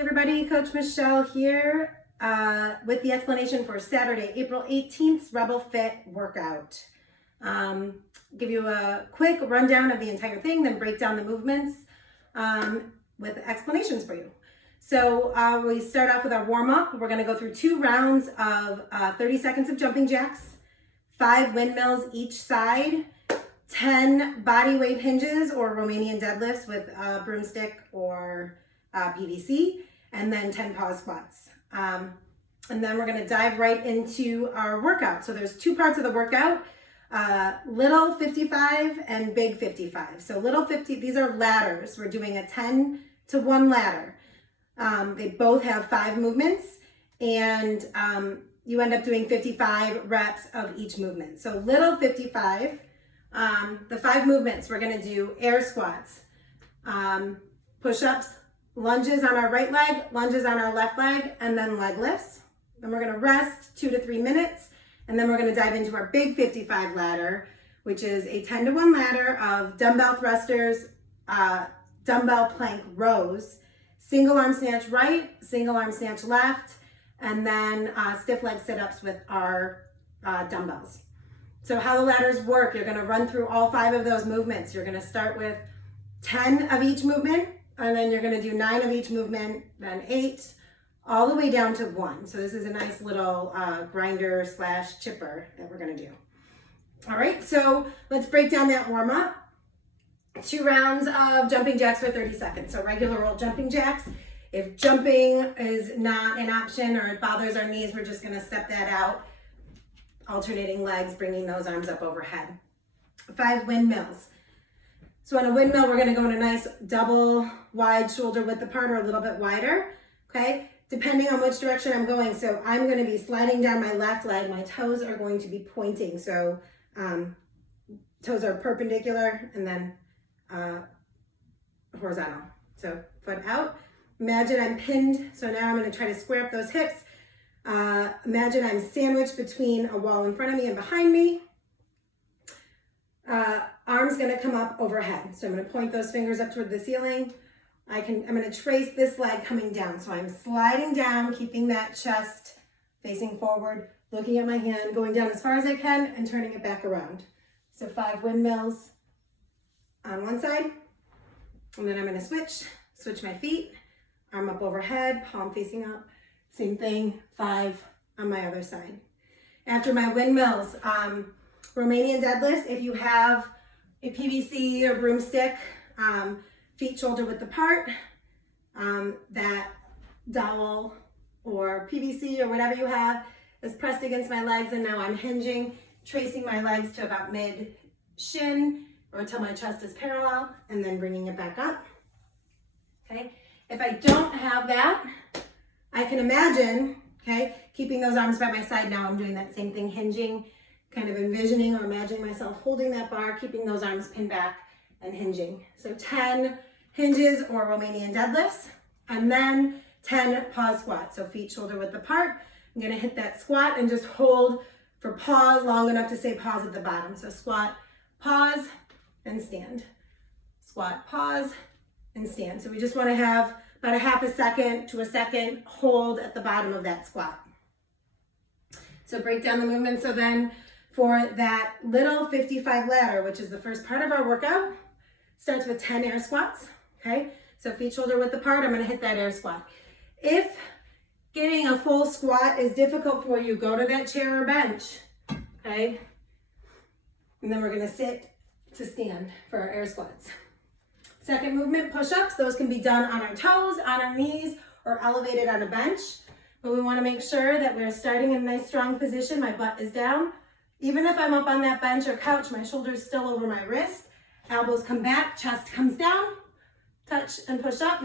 everybody, Coach Michelle here with the explanation for Saturday, April 18th, Rebel Fit workout. Give you a quick rundown of the entire thing, then break down the movements with explanations for you. So we start off with our warm-up. We're gonna go through 2 rounds of 30 seconds of jumping jacks, 5 windmills each side, 10 body weight hinges or Romanian deadlifts with a broomstick or PVC, and then 10 pause squats. And then we're gonna dive right into our workout. So there's 2 parts of the workout, little 55 and big 55. So little 50, these are ladders. We're doing a 10 to 1 ladder. They both have 5 movements, and you end up doing 55 reps of each movement. So little 55, the 5 movements, we're gonna do air squats, push-ups, lunges on our right leg, lunges on our left leg, and then leg lifts. Then we're gonna rest 2 to 3 minutes, and then we're gonna dive into our big 55 ladder, which is a 10 to 1 ladder of dumbbell thrusters, dumbbell plank rows, single arm snatch right, single arm snatch left, and then stiff leg sit-ups with our dumbbells. So how the ladders work, you're gonna run through all 5 of those movements. You're gonna start with 10 of each movement, and then you're gonna do 9 of each movement, then 8, all the way down to 1. So this is a nice little grinder / chipper that we're gonna do. All right, so let's break down that warm up. 2 rounds of jumping jacks for 30 seconds. So regular old jumping jacks. If jumping is not an option or it bothers our knees, we're just gonna step that out. Alternating legs, bringing those arms up overhead. 5 windmills. So on a windmill, we're gonna go in a nice double wide shoulder width apart or a little bit wider, okay? Depending on which direction I'm going. So I'm gonna be sliding down my left leg. My toes are going to be pointing. So toes are perpendicular and then horizontal. So foot out. Imagine I'm pinned. So now I'm gonna try to square up those hips. Imagine I'm sandwiched between a wall in front of me and behind me. Arms gonna come up overhead. So I'm gonna point those fingers up toward the ceiling. I'm gonna trace this leg coming down. So I'm sliding down, keeping that chest facing forward, looking at my hand, going down as far as I can and turning it back around. So 5 windmills on one side. And then I'm gonna switch my feet, arm up overhead, palm facing up. Same thing, 5 on my other side. After my windmills, Romanian deadlifts, if you have a PVC or broomstick, feet shoulder width apart, that dowel or PVC or whatever you have is pressed against my legs, and now I'm hinging, tracing my legs to about mid shin or until my chest is parallel, and then bringing it back up, okay? If I don't have that, I can imagine, okay, keeping those arms by my side. Now I'm doing that same thing, hinging, kind of envisioning or imagining myself holding that bar, keeping those arms pinned back and hinging. So 10 hinges or Romanian deadlifts, and then 10 pause squats. So feet shoulder width apart. I'm gonna hit that squat and just hold for pause long enough to say pause at the bottom. So squat, pause, and stand. Squat, pause, and stand. So we just wanna have about a half a second to a second hold at the bottom of that squat. So break down the movement. So then for that little 55 ladder, which is the first part of our workout, starts with 10 air squats, okay? So feet shoulder width apart, I'm gonna hit that air squat. If getting a full squat is difficult for you, go to that chair or bench, okay? And then we're gonna sit to stand for our air squats. Second movement, push-ups. Those can be done on our toes, on our knees, or elevated on a bench. But we wanna make sure that we're starting in a nice strong position. My butt is down. Even if I'm up on that bench or couch, my shoulder's still over my wrist. Elbows come back, chest comes down. Touch and push up.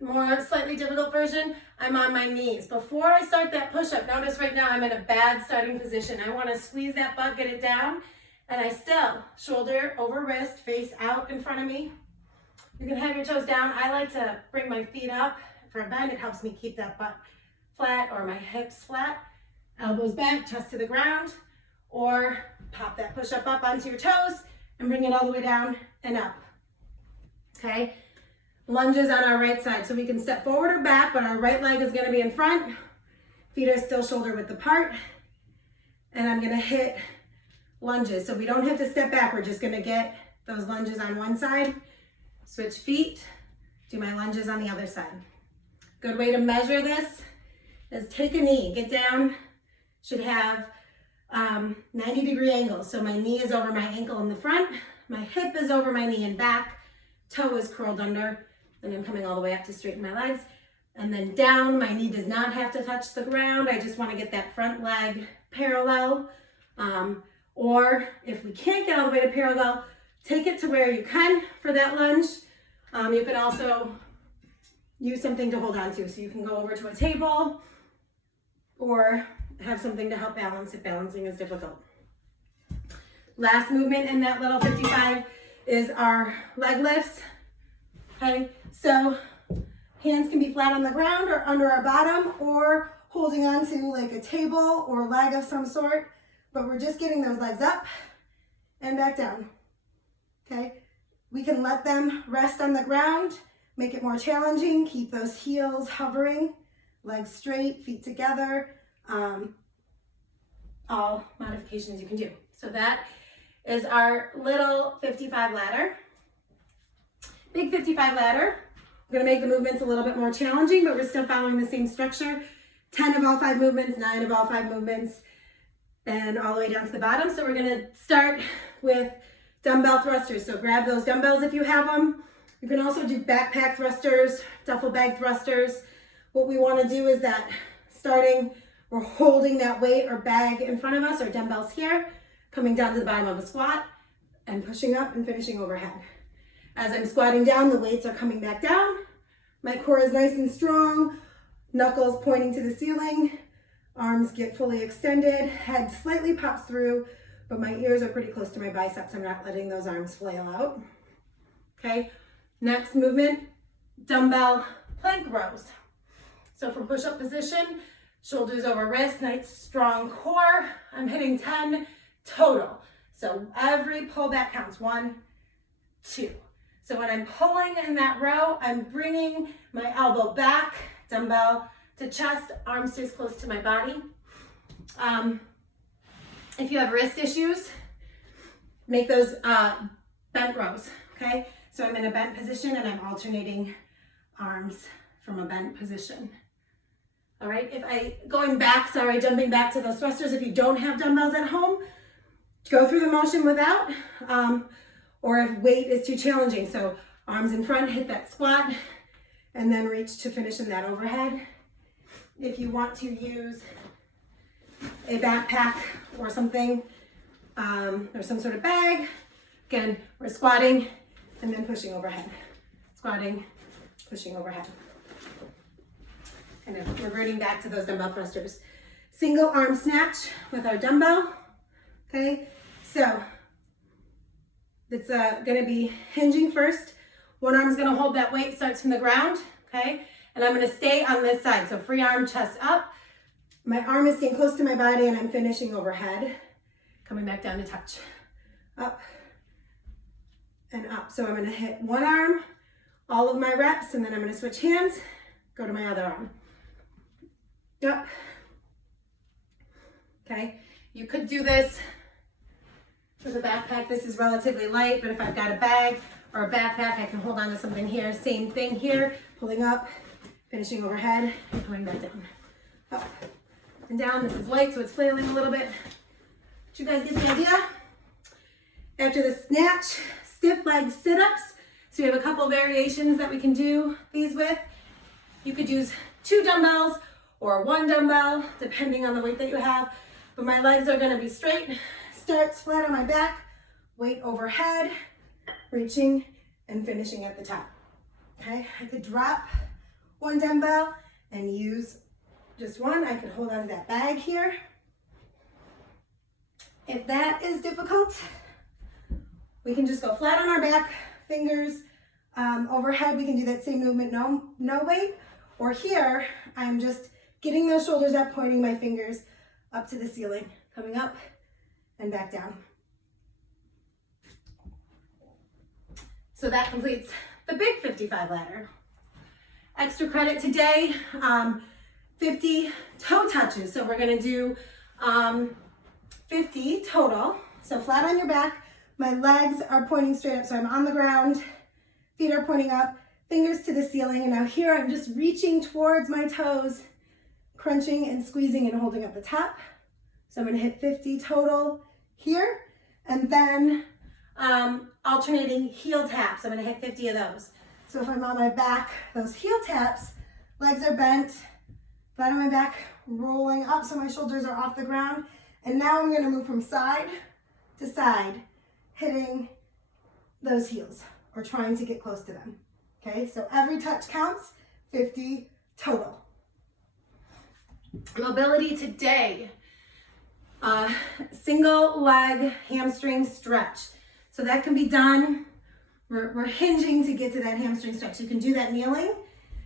More slightly difficult version, I'm on my knees. Before I start that push-up, notice right now I'm in a bad starting position. I wanna squeeze that butt, get it down, and I still, shoulder over wrist, face out in front of me. You can have your toes down. I like to bring my feet up for a bend. It helps me keep that butt flat or my hips flat. Elbows back, chest to the ground, or pop that push-up up onto your toes and bring it all the way down and up, okay? lunges on our right side. So we can step forward or back, but our right leg is gonna be in front. Feet are still shoulder width apart. And I'm gonna hit lunges. So we don't have to step back, we're just gonna get those lunges on one side, switch feet, do my lunges on the other side. Good way to measure this is take a knee, get down, should have 90-degree angle. So my knee is over my ankle in the front, my hip is over my knee and back, toe is curled under, and I'm coming all the way up to straighten my legs. And then down, my knee does not have to touch the ground. I just want to get that front leg parallel. Or if we can't get all the way to parallel, take it to where you can for that lunge. You can also use something to hold on to. So you can go over to a table or have something to help balance if balancing is difficult. Last movement in that little 55 is our leg lifts. Okay, so hands can be flat on the ground or under our bottom or holding on to like a table or leg of some sort, but we're just getting those legs up and back down. Okay, we can let them rest on the ground, make it more challenging, keep those heels hovering, legs straight, feet together, all modifications you can do. So that is our little 55 ladder. Big 55 ladder. We're gonna make the movements a little bit more challenging, but we're still following the same structure. 10 of all 5 movements, 9 of all 5 movements, and all the way down to the bottom. So we're gonna start with dumbbell thrusters. So grab those dumbbells if you have them. You can also do backpack thrusters, duffel bag thrusters. What we wanna do is that starting, we're holding that weight or bag in front of us, or dumbbells here, coming down to the bottom of a squat, and pushing up and finishing overhead. As I'm squatting down, the weights are coming back down. My core is nice and strong, knuckles pointing to the ceiling, arms get fully extended, head slightly pops through, but my ears are pretty close to my biceps. I'm not letting those arms flail out. Okay, next movement, dumbbell plank rows. So from push-up position, shoulders over wrist, nice strong core. I'm hitting 10 total. So every pullback counts, 1, 2. So when I'm pulling in that row, I'm bringing my elbow back, dumbbell to chest, arm stays close to my body. If you have wrist issues, make those bent rows, okay? So I'm in a bent position and I'm alternating arms from a bent position. All right, jumping back to those thrusters, if you don't have dumbbells at home, go through the motion without, or if weight is too challenging. So arms in front, hit that squat, and then reach to finish in that overhead. If you want to use a backpack or something, or some sort of bag, again, we're squatting and then pushing overhead. Squatting, pushing overhead. Kind of reverting back to those dumbbell thrusters. Single arm snatch with our dumbbell, okay? So it's gonna be hinging first. One arm's gonna hold that weight, starts from the ground, okay? And I'm gonna stay on this side. So free arm, chest up. My arm is staying close to my body and I'm finishing overhead. Coming back down to touch. Up and up. So I'm gonna hit one arm, all of my reps, and then I'm gonna switch hands, go to my other arm. Up. Okay, you could do this with a backpack. This is relatively light, but if I've got a bag or a backpack, I can hold on to something here. Same thing here, pulling up, finishing overhead, and coming back down. Up and down. This is light, so it's flailing a little bit. Did you guys get the idea? After the snatch, stiff leg sit-ups. So we have a couple variations that we can do these with. You could use 2 dumbbells or 1 dumbbell, depending on the weight that you have. But my legs are gonna be straight. Starts flat on my back, weight overhead, reaching and finishing at the top. Okay, I could drop 1 dumbbell and use just 1. I could hold on to that bag here. If that is difficult, we can just go flat on our back, fingers overhead. We can do that same movement, no weight. Or here, I'm just getting those shoulders up, pointing my fingers up to the ceiling, coming up and back down. So that completes the big 55 ladder. Extra credit today, 50 toe touches. So we're gonna do 50 total. So flat on your back, my legs are pointing straight up, so I'm on the ground, feet are pointing up, fingers to the ceiling, and now here I'm just reaching towards my toes, crunching and squeezing and holding up the top. So I'm gonna hit 50 total here, and then alternating heel taps. I'm gonna hit 50 of those. So if I'm on my back, those heel taps, legs are bent, flat on my back, rolling up so my shoulders are off the ground. And now I'm gonna move from side to side, hitting those heels or trying to get close to them. Okay, so every touch counts, 50 total. Mobility today, single leg hamstring stretch. So that can be done, we're hinging to get to that hamstring stretch. You can do that kneeling.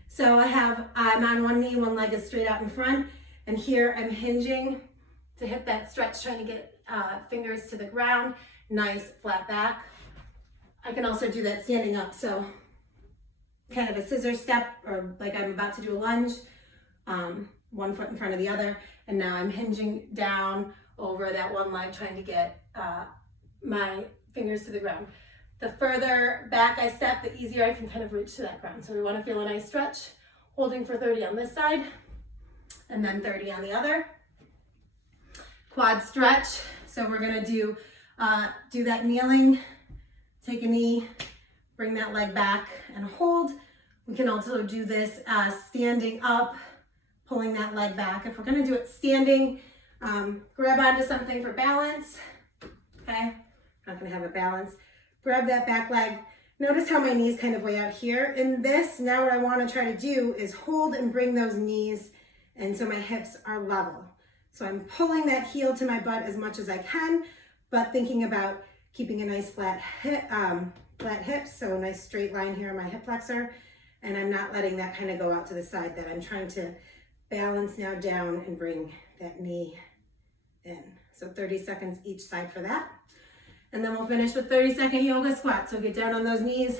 So I'm on one knee, one leg is straight out in front, and here I'm hinging to hit that stretch, trying to get fingers to the ground, nice flat back. I can also do that standing up, so kind of a scissor step, or like I'm about to do a lunge, one foot in front of the other, and now I'm hinging down over that one leg, trying to get my fingers to the ground. The further back I step, the easier I can kind of reach to that ground. So we want to feel a nice stretch, holding for 30 on this side, and then 30 on the other. Quad stretch, so we're gonna do that kneeling, take a knee, bring that leg back and hold. We can also do this standing up, pulling that leg back. If we're gonna do it standing, grab onto something for balance, okay? Not gonna have a balance. Grab that back leg. Notice how my knees kind of way out here. In this, now what I wanna try to do is hold and bring those knees, and so my hips are level. So I'm pulling that heel to my butt as much as I can, but thinking about keeping a nice flat hip, so a nice straight line here in my hip flexor, and I'm not letting that kind of go out to the side, that I'm trying to balance now down and bring that knee in. So 30 seconds each side for that. And then we'll finish with 30-second yoga squat. So get down on those knees,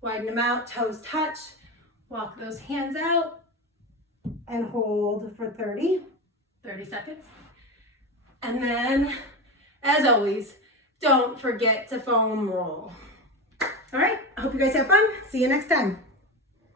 widen them out, toes touch, walk those hands out, and hold for 30 seconds. And then, as always, don't forget to foam roll. All right, I hope you guys have fun. See you next time.